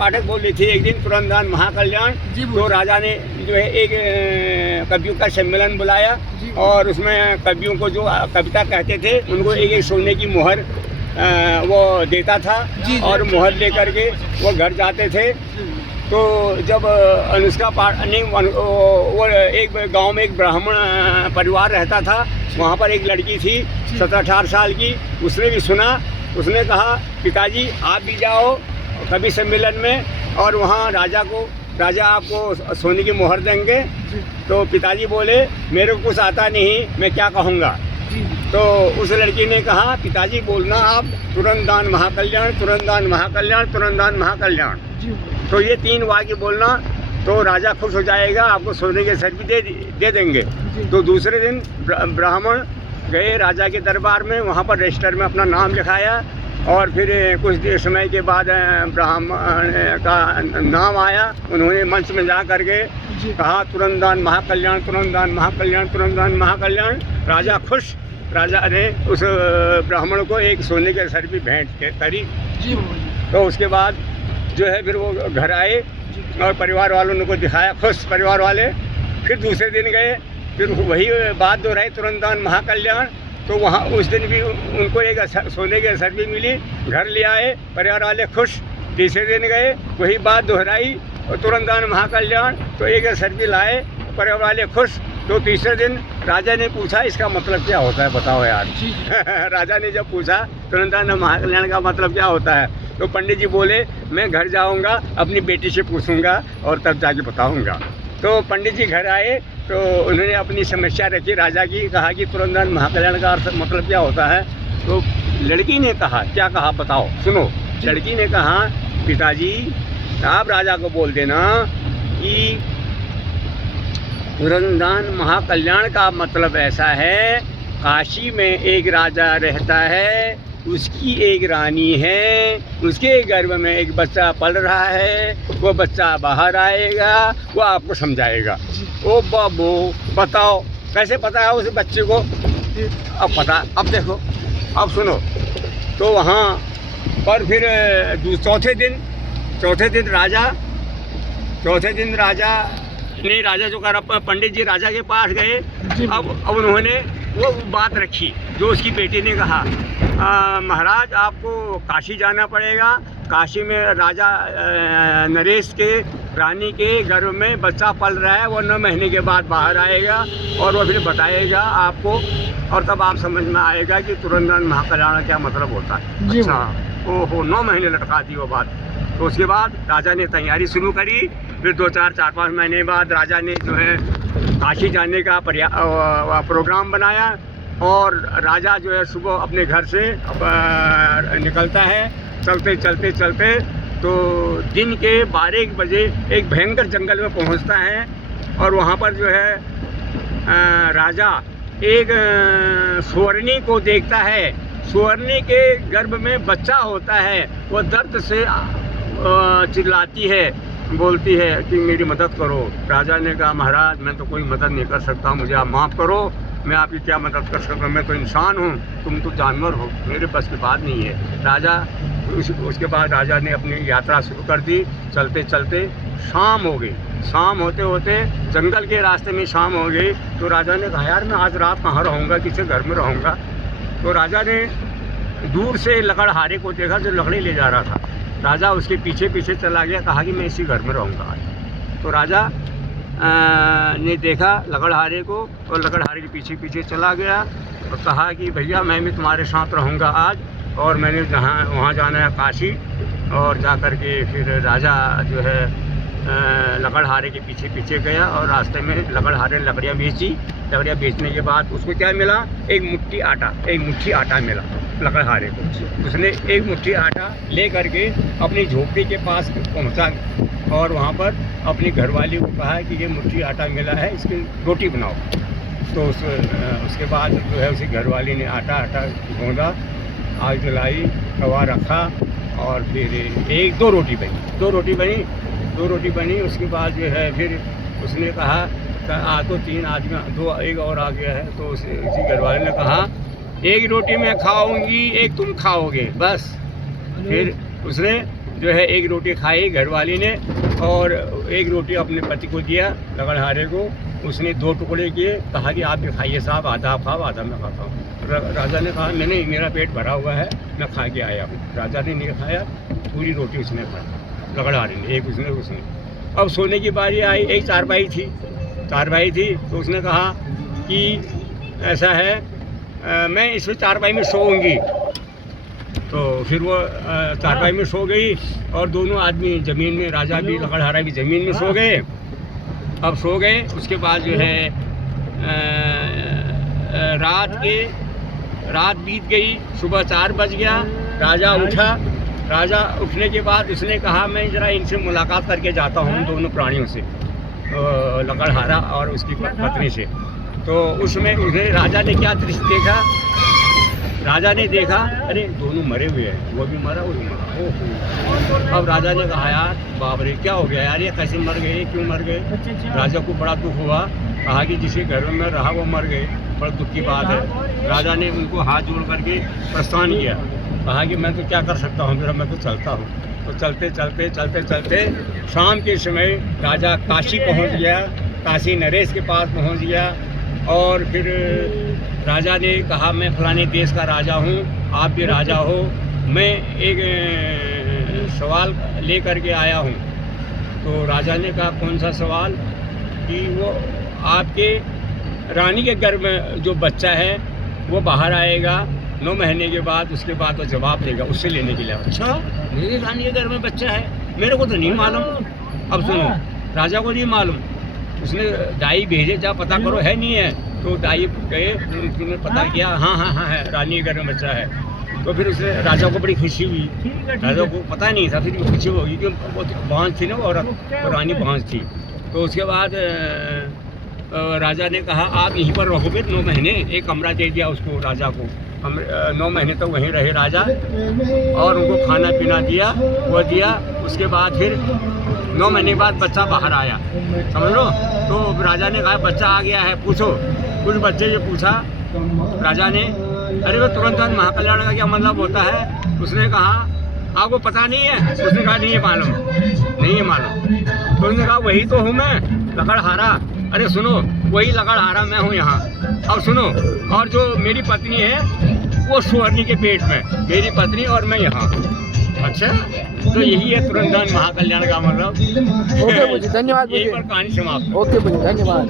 पाठक बोल रही थी एक दिन तुरंतदान महाकल्याण। तो राजा ने जो है एक कवियों का सम्मेलन बुलाया और उसमें कवियों को जो कविता कहते थे उनको एक एक सोने की मोहर वो देता था और मोहर लेकर के वो घर जाते थे। तो जब अनुष्का नहीं वो एक गांव में एक ब्राह्मण परिवार रहता था, वहाँ पर एक लड़की थी 17-18 साल की। उसने भी सुना, उसने कहा पिताजी आप भी जाओ कवि सम्मेलन में और वहाँ राजा आपको सोने की मोहर देंगे। तो पिताजी बोले मेरे को कुछ आता नहीं, मैं क्या कहूँगा। तो उस लड़की ने कहा पिताजी बोलना आप तुरंतदान महाकल्याण, तुरंतदान महाकल्याण, तुरंतदान महाकल्याण। तो ये 3 वाक्य बोलना तो राजा खुश हो जाएगा, आपको सोने के सर भी दे देंगे। तो दूसरे दिन ब्राह्मण गए राजा के दरबार में, वहाँ पर रजिस्टर में अपना नाम लिखाया और फिर कुछ देर समय के बाद ब्राह्मण का नाम आया। उन्होंने मंच में जा करके कहा तुरंतदान महाकल्याण, तुरंतदान महाकल्याण, तुरंतदान महाकल्याण। राजा खुश। राजा ने उस ब्राह्मण को एक सोने के सर भी भेंट करी। तो उसके बाद जो है फिर वो घर आए और परिवार वालों ने को दिखाया, खुश परिवार वाले। फिर दूसरे दिन गए, फिर वही बात दोहराई तुरंतदान महाकल्याण। तो वहाँ उस दिन भी उनको एक सोने की असर भी मिली, घर ले आए, परिवार वाले खुश। तीसरे दिन गए, वही बात दोहराई और तुरंतदान महाकल्याण। तो एक असर भी लाए, परिवार वाले खुश। तो तीसरे दिन राजा ने पूछा इसका मतलब क्या होता है बताओ यार। राजा ने जब पूछा तुरंतदान महाकल्याण का मतलब क्या होता है, तो पंडित जी बोले मैं घर जाऊंगा, अपनी बेटी से पूछूंगा और तब जाके बताऊंगा। तो पंडित जी घर आए तो उन्होंने अपनी समस्या रखी राजा की, कहा कि तुरंतदान महाकल्याण का अर्थ मतलब क्या होता है। तो लड़की ने कहा, क्या कहा बताओ सुनो। लड़की ने कहा पिताजी आप राजा को बोल देना कि तुरंतदान महाकल्याण का मतलब ऐसा है, काशी में एक राजा रहता है, उसकी एक रानी है, उसके गर्भ में एक बच्चा पल रहा है, वो बच्चा बाहर आएगा, वो आपको समझाएगा। ओ बाबू बताओ कैसे पता है उस बच्चे को। अब पता, अब देखो, अब सुनो। तो वहाँ पर फिर चौथे दिन राजा जो कर पंडित जी राजा के पास गए। अब उन्होंने वो बात रखी जो उसकी बेटी ने कहा, महाराज आपको काशी जाना पड़ेगा, काशी में राजा नरेश के रानी के गर्भ में बच्चा पल रहा है, वो 9 महीने के बाद बाहर आएगा और वो फिर बताएगा आपको और तब आप समझ में आएगा कि तुरंतदान महाकल्याण क्या मतलब होता है। अच्छा, ओहो 9 महीने लटका दी वो बात। तो उसके बाद राजा ने तैयारी शुरू करी। फिर 2-4-5 महीने बाद राजा ने जो है काशी जाने का प्रोग्राम बनाया और राजा जो है सुबह अपने घर से निकलता है। चलते तो दिन के 12-1 बजे एक भयंकर जंगल में पहुंचता है और वहां पर जो है राजा एक स्वर्णी को देखता है। स्वर्णी के गर्भ में बच्चा होता है, वो दर्द से चिल्लाती है, बोलती है कि मेरी मदद करो। राजा ने कहा महाराज मैं तो कोई मदद नहीं कर सकता, मुझे आप माफ़ करो, मैं आपकी क्या मदद कर सकता हूँ, मैं तो इंसान हूँ, तुम तो जानवर हो, मेरे बस की बात नहीं है। राजा उसके बाद राजा ने अपनी यात्रा शुरू कर दी। चलते शाम हो गई। शाम होते होते जंगल के रास्ते में शाम हो गई। तो राजा ने कहा यार मैं आज रात कहाँ रहूँगा, किसी घर में रहूँगा। तो राजा ने दूर से लकड़हारे को देखा जो लकड़ी ले जा रहा था। राजा उसके पीछे चला गया, कहा कि मैं इसी घर में रहूँगा आज। तो राजा ने देखा लकड़हारे को और लकड़हारे के पीछे चला गया और कहा कि भैया मैं भी तुम्हारे साथ रहूँगा आज, और मैंने वहाँ जाना है काशी। और जा कर के फिर राजा जो है लकड़हारे के पीछे गया और रास्ते में लकड़हारे लकड़ियाँ बेची। लकड़ियाँ बेचने के बाद उसको क्या मिला, एक मुट्ठी आटा मिला लकड़हारे को। उसने एक मुट्ठी आटा ले करके अपनी झोपड़ी के पास पहुंचा और वहां पर अपनी घरवाली को कहा कि ये मुट्ठी आटा मिला है, इसकी रोटी बनाओ। तो उसके बाद जो है उसी घरवाली ने आटा गूंदा, आग जलाई, तवा रखा और फिर 2 रोटी बनी। उसके बाद जो है फिर उसने कहा आ तो 3 आदमी, एक और आ गया है। तो उसी घरवाले ने कहा 1 रोटी मैं खाऊंगी, 1 तुम खाओगे बस। फिर उसने जो है एक रोटी खाई घरवाली ने और एक रोटी अपने पति को दिया लकड़हारे को। उसने 2 टुकड़े किए, कहा कि आप भी खाइए साहब, आधा आप खाओ आधा मैं खाता हूँ। राजा ने कहा नहीं, मेरा पेट भरा हुआ है, मैं खा के आया हूँ। राजा ने नहीं खाया, पूरी रोटी उसने खाई लकड़हारे ने, एक उसने। अब सोने की बारी आई, एक चारपाई थी तो उसने कहा कि ऐसा है मैं इसमें चारपाई में सोऊंगी। तो फिर वो चारपाई में सो गई और दोनों आदमी ज़मीन में, राजा भी लकड़हारा भी ज़मीन में सो गए। अब सो गए, उसके बाद जो है रात बीत गई, सुबह 4 बज गया। राजा उठा। राजा उठने के बाद उसने कहा मैं ज़रा इनसे मुलाकात करके जाता हूँ, दोनों प्राणियों से, लकड़हारा और उसकी पत्नी से। तो उसमें राजा ने क्या दृश्य देखा, राजा ने देखा अरे दोनों मरे हुए हैं, वो भी मरा वो भी मरा। ओहो। अब राजा ने कहा यार बाप रे क्या हो गया यार, ये कैसे मर गए, क्यों मर गए। राजा को बड़ा दुख हुआ, कहा कि जिसे घर में रहा वो मर गए, बड़ा दुख की बात है। राजा ने उनको हाथ जोड़ करके प्रस्थान किया, कहा कि मैं तो क्या कर सकता हूँ, मेरा मैं तो चलता हूँ। तो चलते शाम के समय राजा काशी पहुँच गया, काशी नरेश के पास पहुँच गया। और फिर राजा ने कहा मैं फलाने देश का राजा हूँ, आप भी राजा हो, मैं एक सवाल ले करके आया हूँ। तो राजा ने कहा कौन सा सवाल, कि वो आपके रानी के घर में जो बच्चा है वो बाहर आएगा 9 महीने के बाद, उसके बाद वो जवाब देगा, उससे लेने के लिए। अच्छा मेरी रानी के घर में बच्चा है, मेरे को तो नहीं मालूम। अब सुनो, राजा को नहीं मालूम, उसने दाई भेजे जा पता करो है नहीं है। तो दाई गए, उन्होंने पता किया, हाँ है, रानी के घर में बच्चा है। तो फिर उसने राजा को बड़ी खुशी हुई, राजा को पता नहीं था, फिर खुशी होगी क्योंकि वो बांझ थी ना, और रानी बांझ थी। तो उसके बाद राजा ने कहा आप यहीं पर रहोगे 9 महीने, एक कमरा दे दिया उसको, राजा को। 9 महीने तक वहीं रहे राजा, और उनको खाना पीना दिया, वो दिया। उसके बाद फिर 9 महीने बाद बच्चा बाहर आया, समझ लो। तो राजा ने कहा बच्चा आ गया है, पूछो। कुछ बच्चे से पूछा राजा ने, अरे वो तुरंत महाकल्याण का क्या मतलब होता है। उसने कहा आपको पता नहीं है। उसने कहा नहीं है मालूम। तो उसने कहा वही तो हूँ मैं, लकड़हारा। अरे सुनो, वही लकड़हारा मैं हूँ यहाँ। और सुनो, और जो मेरी पत्नी है वो सुअरनी के पेट में, मेरी पत्नी और मैं यहाँ। अच्छा, तो यही है तुरंत महाकल्याण का मतलब। ओके, धन्यवाद। यही पर कहानी समाप्त। ओके, धन्यवाद।